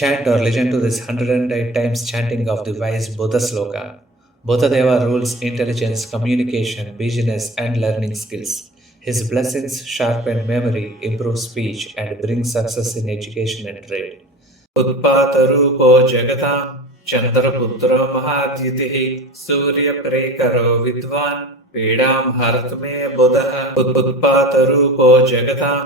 Chant or listen to this 108 times chanting of the wise Buddha sloka. Buddhadeva rules intelligence, communication, business, and learning skills. His blessings sharpen memory, improve speech, and bring success in education and trade. उत्पातरूपो जगतां चन्द्रपुत्रो महाद्युतिः सूर्यप्रेकरो विद्वान् पीडां हरतु मे बुधः उत्पातरूपो जगतां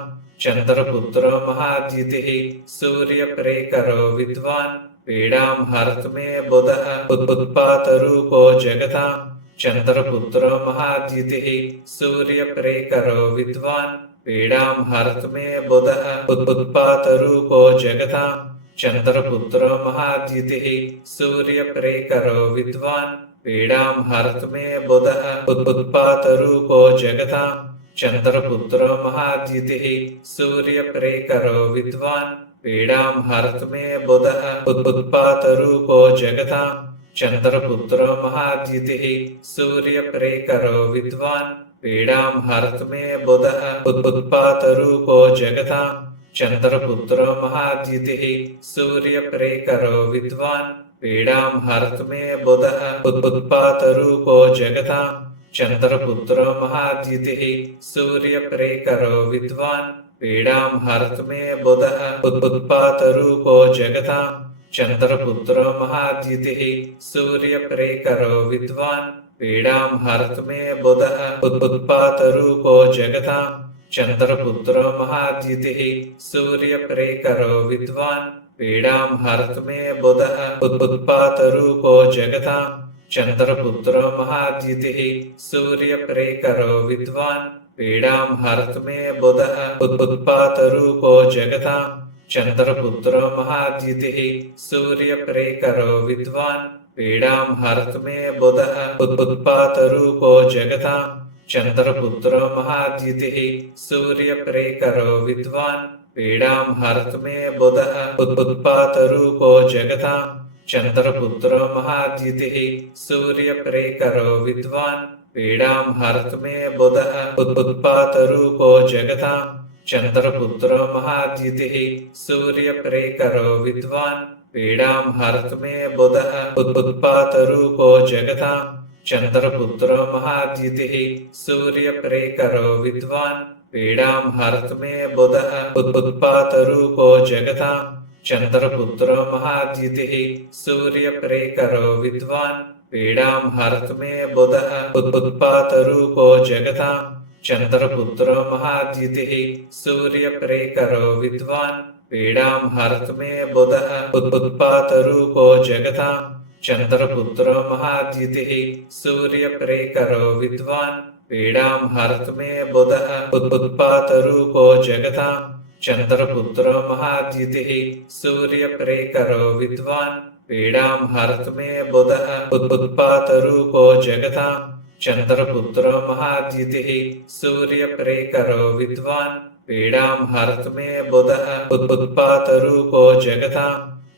चन्द्रपुत्रो महाद्युतिः सूर्यप्रेकरो विद्वान् पीडां हरतु मे बुधः उत्पातरूपो जगतां चन्द्रपुत्रो महाद्युतिः सूर्यप्रेकरो विद्वान् पीडां हरतु मे बुधः उत्पातरूपो जगतां चन्द्रपुत्रो महाद्युतिः सूर्यप्रेकरो विद्वान् पीडां हरतु मे बुधः उत्पातरूपो जगतां चन्द्रपुत्रो महाद्युतिः सूर्यप्रेकरो विद्वान् पीडां हरतु मे बुधः उत्पातरूपो जगतां चन्द्रपुत्रो महाद्युतिः सूर्यप्रेकरो विद्वान् पीडां हरतु मे बुधः उत्पातरूपो जगतां चन्द्रपुत्रो महाद्युतिः सूर्यप्रेकरो विद्वान् पीडां हरतु मे बुधः उत्पातरूपो जगतां चन्द्रपुत्रो महाद्युतिः सूर्यप्रेकरो विद्वान् पीडां हरतु मे बुधः उत्पातरूपो जगतां चन्द्रपुत्रो महाद्युतिः सूर्यप्रेकरो विद्वान् पीडां हरतु मे बुधः उत्पातरूपो जगतां चन्द्रपुत्रो महाद्युतिः सूर्यप्रेकरो विद्वान् पीडां हरतु मे बुधः उत्पातरूपो जगतां चन्द्रपुत्रो महाद्युतिः सूर्यप्रेकरो विद्वान् पीडां हरतु मे बुधः उत्पातरूपो जगतां चन्द्रपुत्रो महाद्युतिः सूर्यप्रेकरो विद्वान् पीडां हरतु मे बुधः उत्पातरूपो जगतां चन्द्रपुत्रो महाद्युतिः सूर्यप्रेकरो विद्वान् पीडां हरतु मे बुधः उत्पातरूपो जगतां चन्द्रपुत्रो महाद्युतिः सूर्यप्रेकरो विद्वान् पीडां हरतु मे बुधः उत्पातरूपो जगतां चन्द्रपुत्रो महाद्युतिः सूर्यप्रेकरो विद्वान् पीडां हरतु मे बुधः उत्पातरूपो जगतां चन्द्रपुत्रो महाद्युतिः सूर्यप्रेकरो विद्वान् पीडां हरतु मे बुधः उत्पातरूपो जगतां चन्द्रपुत्रो महाद्युतिः सूर्यप्रेकरो विद्वान् पीडां हरतु मे बुधः उत्पातरूपो जगतां चन्द्रपुत्रो महाद्युतिः सूर्यप्रेकरो विद्वान् पीडां हरतु मे बुधः उत्पातरूपो जगतां चन्द्रपुत्रो महाद्युतिः सूर्यप्रेकरो विद्वान् पीडां हरतु मे बुधः उत्पातरूपो जगतां चन्द्रपुत्रो महाद्युतिः सूर्यप्रेकरो विद्वान् पीडां हरतु मे बुधः उत्पातरूपो जगतां चन्द्रपुत्रो महाद्युतिः सूर्यप्रेकरो विद्वान् पीडां हरतु मे बुधः उत्पातरूपो जगतां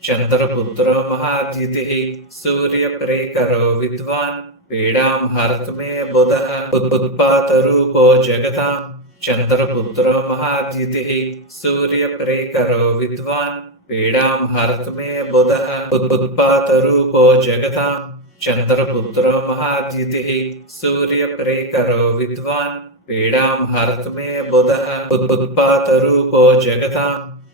चन्द्रपुत्रो महाद्युतिः सूर्यप्रेकरो विद्वान् पीडां हरतु मे बुधः उत्पातरूपो जगतां चन्द्रपुत्रो महाद्युतिः सूर्यप्रेकरो विद्वान् पीडां हरतु मे बुधः उत्पातरूपो जगतां चन्द्रपुत्रो महाद्युतिः सूर्यप्रेकरो विद्वान् पीडां हरतु मे बुधः उत्पातरूपो जगतां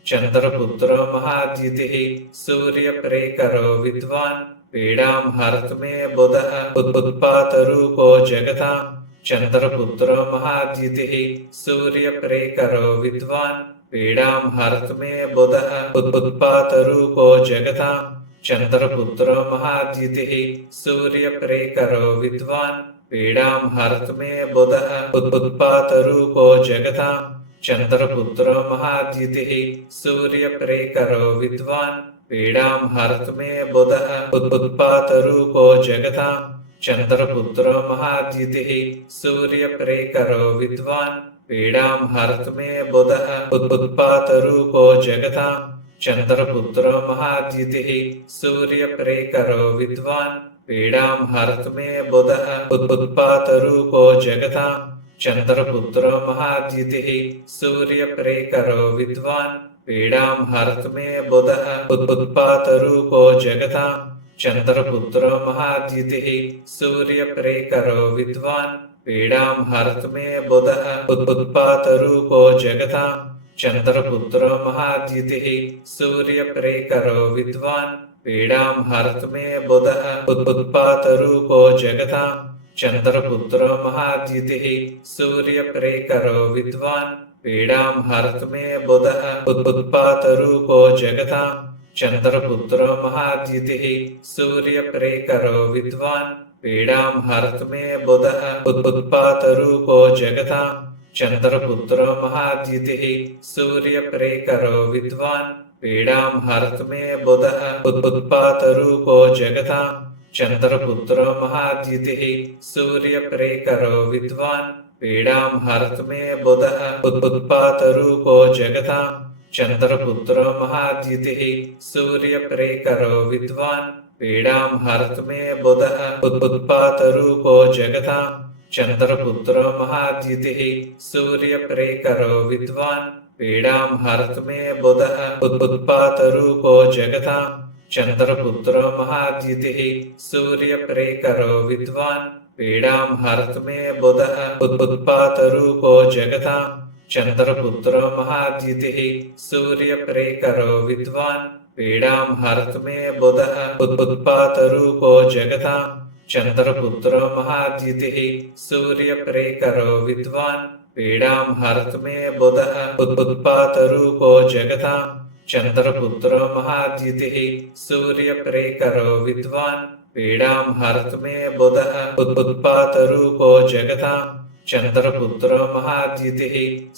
चन्द्रपुत्रो महाद्युतिः सूर्यप्रेकरो विद्वान् पीडां हरतु मे बुधः उत्पातरूपो जगतां चन्द्रपुत्रो महाद्युतिः सूर्यप्रेकरो विद्वान् पीडां हरतु मे बुधः उत्पातरूपो जगतां चन्द्रपुत्रो महाद्युतिः सूर्यप्रेकरो विद्वान् पीडां हरतु मे बुधः उत्पातरूपो जगतां चन्द्रपुत्रो महाद्युतिः सूर्यप्रेकरो विद्वान् पीडां हरतु मे बुधः उत्पातरूपो जगतां चन्द्रपुत्रो महाद्युतिः सूर्यप्रेकरो विद्वान् पीडां हरतु मे बुधः उत्पातरूपो जगतां चन्द्रपुत्रो महाद्युतिः सूर्यप्रेकरो विद्वान् पीडां हरतु मे बुधः उत्पातरूपो जगतां चन्द्रपुत्रो महाद्युतिः सूर्यप्रेकरो विद्वान् पीडां हरतु मे बुधः उत्पातरूपो जगतां चन्द्रपुत्रो महाद्युतिः सूर्यप्रेकरो विद्वान् पीडां हरतु मे बुधः उत्पातरूपो जगतां चन्द्रपुत्रो महाद्युतिः सूर्यप्रेकरो विद्वान् पीडां हरतु मे बुधः उत्पातरूपो जगतां चन्द्रपुत्रो महाद्युतिः सूर्यप्रेकरो विद्वान् पीडां हरतु मे बुधः उत्पातरूपो जगतां चन्द्रपुत्रो महाद्युतिः सूर्यप्रेकरो विद्वान् पीडां हरतु मे बुधः उत्पातरूपो जगतां चन्द्रपुत्रो महाद्युतिः सूर्यप्रेकरो विद्वान् पीडां हरतु मे बुधः उत्पातरूपो जगतां चन्द्रपुत्रो महाद्युतिः सूर्यप्रेकरो विद्वान् पीडां हरतु मे बुधः उत्पातरूपो जगतां चन्द्रपुत्रो महाद्युतिः सूर्यप्रेकरो विद्वान् पीडां हरतु मे बुधः उत्पातरूपो जगतां चन्द्रपुत्रो महाद्युतिः सूर्यप्रेकरो विद्वान् पीडां हरतु मे बुधः उत्पातरूपो जगतां चन्द्रपुत्रो महाद्युतिः सूर्यप्रेकरो विद्वान् पीडां हरतु मे बुधः उत्पातरूपो जगतां चन्द्रपुत्रो महाद्युतिः सूर्यप्रेकरो विद्वान् पीडां हरतु मे बुधः उत्पातरूपो जगतां चन्द्रपुत्रो महाद्युतिः सूर्यप्रेकरो विद्वान् पीडां हरतु मे बुधः उत्पातरूपो जगतां चन्द्रपुत्रो महाद्युतिः सूर्यप्रेकरो विद्वान् पीडां हरतु मे बुधः उत्पातरूपो जगतां चन्द्रपुत्रो महाद्युतिः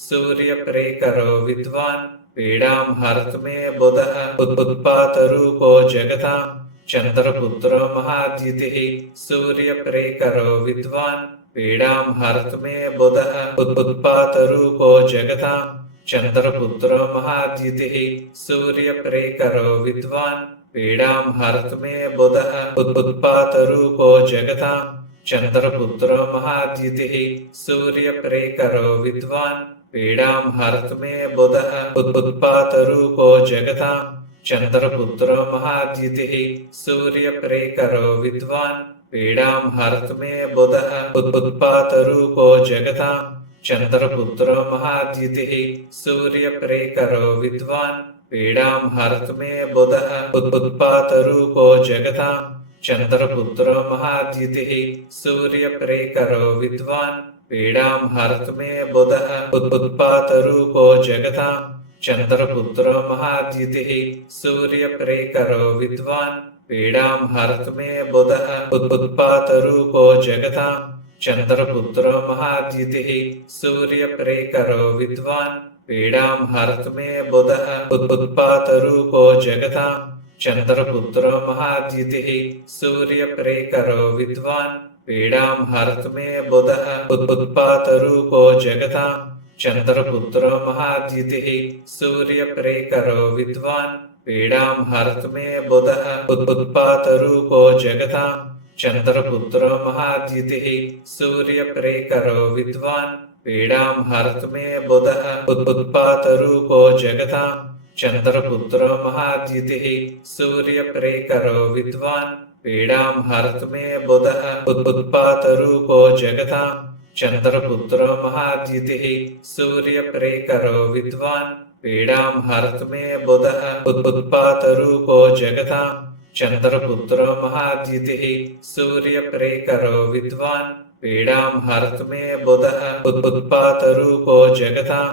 सूर्यप्रेकरो विद्वान् पीडां हरतु मे बुधः उत्पातरूपो जगतां चन्द्रपुत्रो महाद्युतिः सूर्यप्रेकरो विद्वान् पीडां हरतु मे बुधः उत्पातरूपो जगतां चन्द्रपुत्रो महाद्युतिः सूर्यप्रेकरो विद्वान् पीडां हरतु मे बुधः उत्पातरूपो जगतां चन्द्रपुत्रो महाद्युतिः सूर्यप्रेकरो विद्वान् पीडां हरतु मे बुधः उत्पातरूपो जगतां चन्द्रपुत्रो महाद्युतिः सूर्यप्रेकरो विद्वान् पीडां हरतु मे बुधः उत्पातरूपो जगतां चन्द्रपुत्रो महाद्युतिः सूर्यप्रेकरो विद्वान् पीडां हरतु मे बुधः उत्पातरूपो जगतां चन्द्रपुत्रो महाद्युतिः सूर्यप्रेकरो विद्वान् पीडां हरतु मे बुधः उत्पातरूपो जगतां चन्द्रपुत्रो महाद्युतिः सूर्यप्रेकरो विद्वान् पीडां हरतु मे बुधः उत्पातरूपो जगतां चन्द्रपुत्रो महाद्युतिः सूर्यप्रेकरो विद्वान् पीडां हरतु मे बुधः उत्पातरूपो जगतां चन्द्रपुत्रो महाद्युतिः सूर्यप्रेकरो विद्वान् पीडां हरतु मे बुधः उत्पातरूपो जगतां चन्द्रपुत्रो महाद्युतिः सूर्यप्रेकरो विद्वान् पीडां हरतु मे बुधः उत्पातरूपो जगतां चन्द्रपुत्रो महाद्युतिः सूर्यप्रेकरो विद्वान् पीडां हरतु मे बुधः उत्पातरूपो जगतां चन्द्रपुत्रो महाद्युतिः सूर्यप्रेकरो विद्वान् पीडां हरतु मे बुधः उत्पातरूपो जगतां चन्द्रपुत्रो महाद्युतिः सूर्यप्रेकरो विद्वान् पीडां हरतु मे बुधः उत्पातरूपो जगतां चन्द्रपुत्रो महाद्युतिः सूर्यप्रेकरो विद्वान् पीडां हरतु मे बुधः उत्पातरूपो जगतां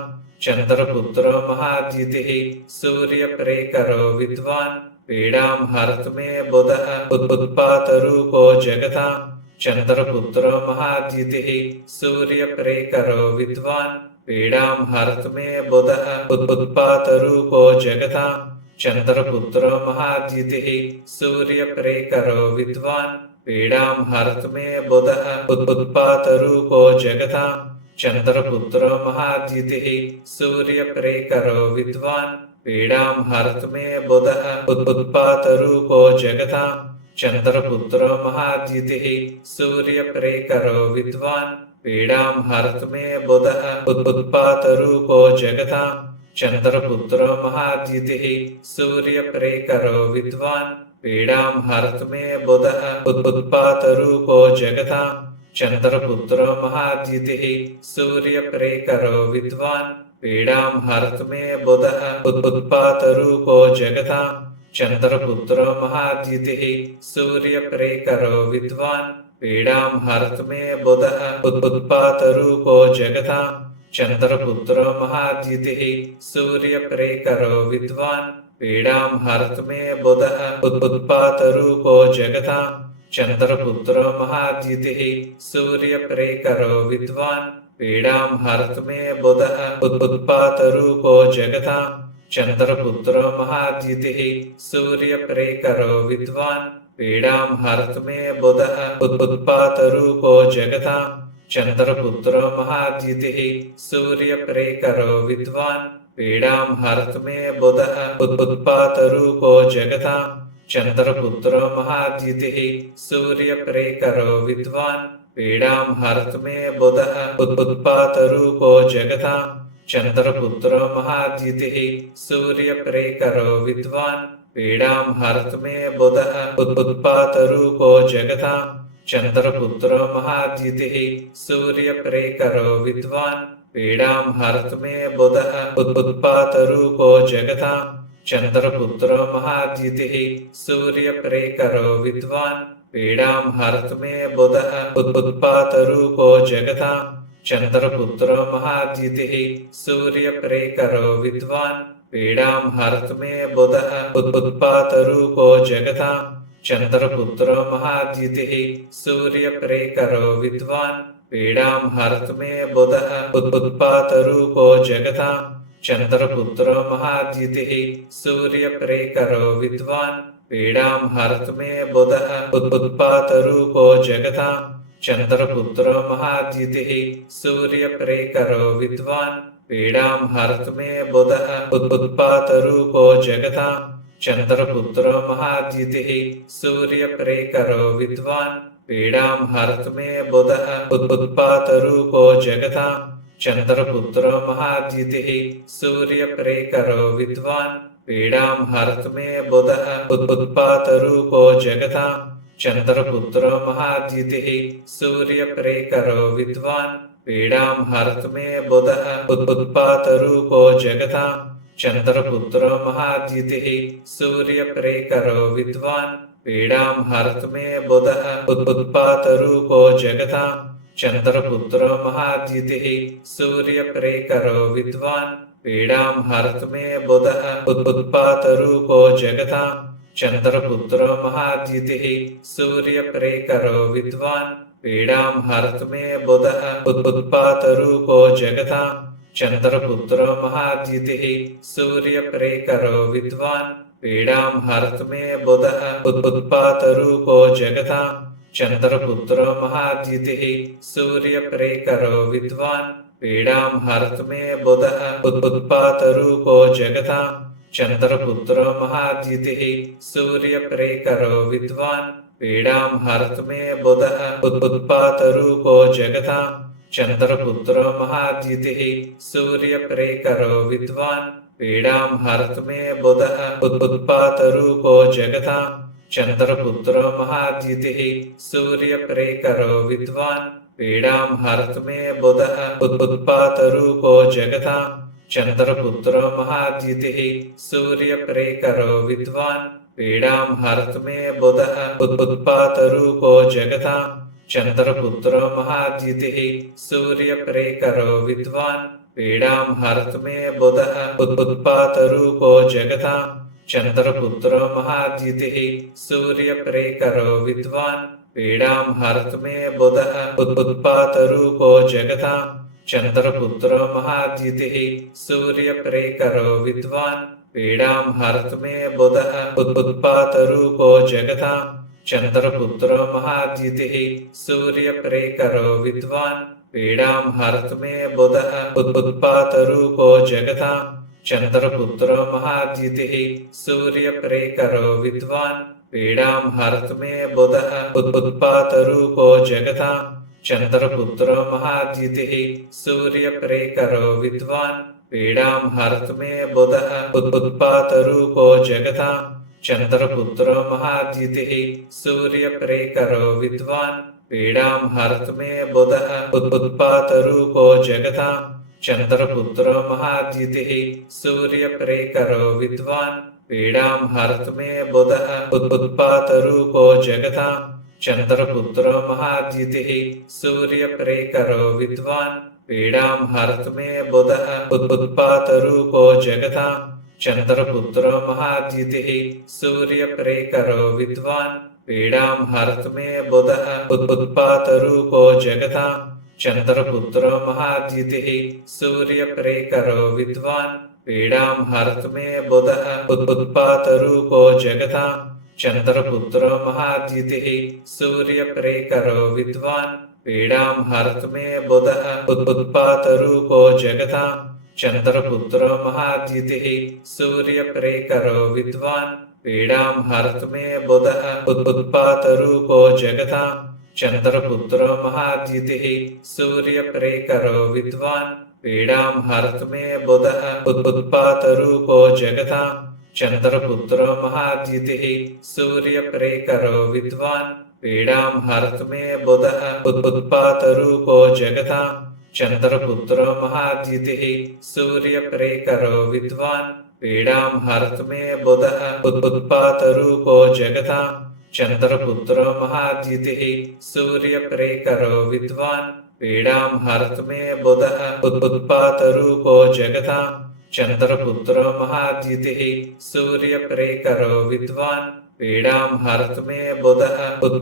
चन्द्रपुत्रो महाद्युतिः सूर्यप्रेकरो विद्वान् पीडां हरतु मे बुधः उत्पातरूपो जगतां चन्द्रपुत्रो महाद्युतिः सूर्यप्रेकरो विद्वान् पीडां हरतु मे बुधः उत्पातरूपो जगतां चन्द्रपुत्रो महाद्युतिः सूर्यप्रेकरो विद्वान् पीडां हरतु मे बुधः उत्पातरूपो जगतां चन्द्रपुत्रो महाद्युतिः सूर्यप्रेकरो विद्वान् पीडां हरतु मे बुधः उत्पातरूपो जगतां चन्द्रपुत्रो महाद्युतिः सूर्यप्रेकरो विद्वान् पीडां हरतु मे बुधः उत्पातरूपो जगतां चंद्रपुत्रो महाद्युतिः सूर्यप्रेकरो विद्वान् पीडां हरतु मे बुधः उत्पातरूपो जगतां चंद्रपुत्रो महाद्युतिः सूर्यप्रेकरो विद्वान् पीडां हरतु मे बुधः उत्पातरूपो जगतां चंद्रपुत्रो महाद्युतिः सूर्यप्रेकरो विद्वान् पीडां हरतु मे बुधः उत्पातरूपो जगतां चंद्रपुत्रो महाद्युतिः सूर्यप्रेकरो विद्वान् पीडां हरतु मे बुधः उत्पातरूपो जगतां चंद्रपुत्रो महाद्युतिः सूर्यप्रेकरो विद्वान् पीडां हरतु मे बुधः उत्पातरूपो जगतां चंद्रपुत्रो महाद्युतिः सूर्यप्रेकरो विद्वान् पीडां हरतु मे बुधः उत्पातरूपो जगतां चंद्रपुत्रो महाद्युतिः सूर्यप्रेकरो विद्वान् पीडां हरतु मे बुधः उत्पातरूपो जगतां चंद्रपुत्रो महाद्युतिः सूर्यप्रेकरो विद्वान् पीडां हरतु मे बुधः उत्पातरूपो जगतां चंद्रपुत्रो महाद्युतिः सूर्यप्रेकरो विद्वान् पीडां हरतु मे बुधः उत्पातरूपो जगतां चंद्रपुत्रो महाद्युतिः सूर्यप्रेकरो विद्वान् पीडां हरतु मे बुधः उत्पातरूपो जगतां चंद्रपुत्रो महाद्युतिः सूर्यप्रेकरो विद्वान् पीडां हरतु मे बुधः उत्पातरूपो जगतां चंद्रपुत्रो महाद्युतिः सूर्यप्रेकरो विद्वान् पीडां हरतु मे बुधः उत्पातरूपो जगतां चंद्रपुत्रो महाद्युतिः सूर्यप्रेकरो विद्वान् पीडां हरतु मे बुधः उत्पातरूपो जगतां चंद्रपुत्रो महाद्युतिः सूर्यप्रेकरो विद्वान् पीडां हरतु मे बुधः उत्पातरूपो जगतां चंद्रपुत्रो महाद्युतिः सूर्यप्रेकरो विद्वान् पीडां हरतु मे बुधः उत्पातरूपो जगतां चंद्रपुत्रो महाद्युतिः सूर्यप्रेकरो विद्वान् पीडां हरतु मे बुधः उत्पातरूपो जगतां चंद्रपुत्रो महाद्युतिः सूर्यप्रेकरो विद्वान् पीडां हरतु मे बुधः उत्पातरूपो जगतां चंद्रपुत्रो महाद्युतिः सूर्यप्रेकरो विद्वान् पीडां हरतु मे बुधः उत्पातरूपो जगतां चंद्रपुत्रो महाद्युतिः सूर्यप्रेकरो विद्वान् पीडां हरतु मे बुधः उत्पातरूपो जगतां चंद्रपुत्रो महाद्युतिः सूर्यप्रेकरो विद्वान् पीडां हरतु मे बुधः उत्पातरूपो जगतां चंद्रपुत्रो महाद्युतिः सूर्यप्रेकरो विद्वान् पीडां हरतु मे बुधः उत्पातरूपो जगतां चंद्रपुत्रो महाद्युतिः सूर्यप्रेकरो विद्वान् पीडां हरतु मे बुधः उत्पातरूपो जगतां चंद्रपुत्रो महाद्युतिः सूर्यप्रेकरो विद्वान् पीडां हरतु मे बुधः उत्पातरूपो जगतां चंद्रपुत्रो महाद्युतिः सूर्यप्रेकरो विद्वान् पीडां हरतु मे बुधः उत्पातरूपो जगतां चंद्रपुत्रो महाद्युतिः सूर्यप्रेकरो विद्वान् पीडां हरतु मे बुधः उत्पातरूपो जगतां चंद्रपुत्रो महाद्युतिः सूर्यप्रेकरो विद्वान् पीडां हरतु मे बुधः उत्पातरूपो जगतां चंद्रपुत्रो महाद्युतिः सूर्यप्रेकरो विद्वान् पीडां हरतु मे बुधः उत्पातरूपो जगतां चंद्रपुत्रो महाद्युतिः सूर्यप्रेकरो विद्वान् पीडां हरतु मे बुधः उत्पातरूपो जगतां चंद्रपुत्रो महाद्युतिः सूर्यप्रेकरो विद्वान् पीडां हरतु मे बुधः उत्पातरूपो जगतां चंद्रपुत्रो महाद्युतिः सूर्यप्रेकरो विद्वान् पीडां हरतु मे बुधः उत्पातरूपो जगतां चंद्रपुत्रो महाद्युतिः सूर्यप्रेकरो विद्वान् पीडां हरतु मे बुधः उत्पातरूपो जगतां चंद्रपुत्रो महाद्युतिः सूर्यप्रेकरो विद्वान् पीडां हरतु मे बुधः उत्पातरूपो जगतां चंद्रपुत्रो महाद्युतिः सूर्यप्रेकरो विद्वान् पीडां हरतु मे बुधः उत्पातरूपो जगतां चन्द्रपुत्रो महाद्युतिः सूर्यप्रेकरो विद्वान् पीडां हरतु मे बुधः उत्पातरूपो जगतां चन्द्रपुत्रो महाद्युतिः सूर्यप्रेकरो विद्वान् पीडां हरतु मे बुधः उत्पातरूपो जगतां चन्द्रपुत्रो महाद्युतिः सूर्यप्रेकरो विद्वान् पीडां हरतु मे बुधः उत्पातरूपो जगतां चन्द्रपुत्रो महाद्युतिः सूर्यप्रेकरो विद्वान् पीडां हरतु मे बुधः उत्पातरूपो जगतां चन्द्रपुत्रो महाद्युतिः सूर्यप्रेकरो विद्वान् पीडां हरतु मे बुधः उत्पातरूपो जगतां चन्द्रपुत्रो महाद्युतिः सूर्यप्रेकरो विद्वान् पीडां हरतु मे बुधः उत्पातरूपो जगतां चन्द्रपुत्रो महाद्युतिः सूर्यप्रेकरो विद्वान् पीडां हरतु मे बुधः उत्पातरूपो जगतां चन्द्रपुत्रो महाद्युतिः सूर्यप्रेकरो विद्वान् पीडां हरतु मे बुधः उत्पातरूपो जगतां चन्द्रपुत्रो महाद्युतिः सूर्यप्रेकरो विद्वान् पीडां हरतु मे बुधः उत्पातरूपो जगतां चन्द्रपुत्रो महाद्युतिः सूर्यप्रेकरो विद्वान् पीडां हरतु मे बुधः उत्पातरूपो जगतां चन्द्रपुत्रो महाद्युतिः सूर्यप्रेकरो विद्वान् पीडां हरतु मे बुधः उत्पातरूपो जगतां चन्द्रपुत्रो महाद्युतिः सूर्यप्रेकरो विद्वान् पीडां हरतु मे बुधः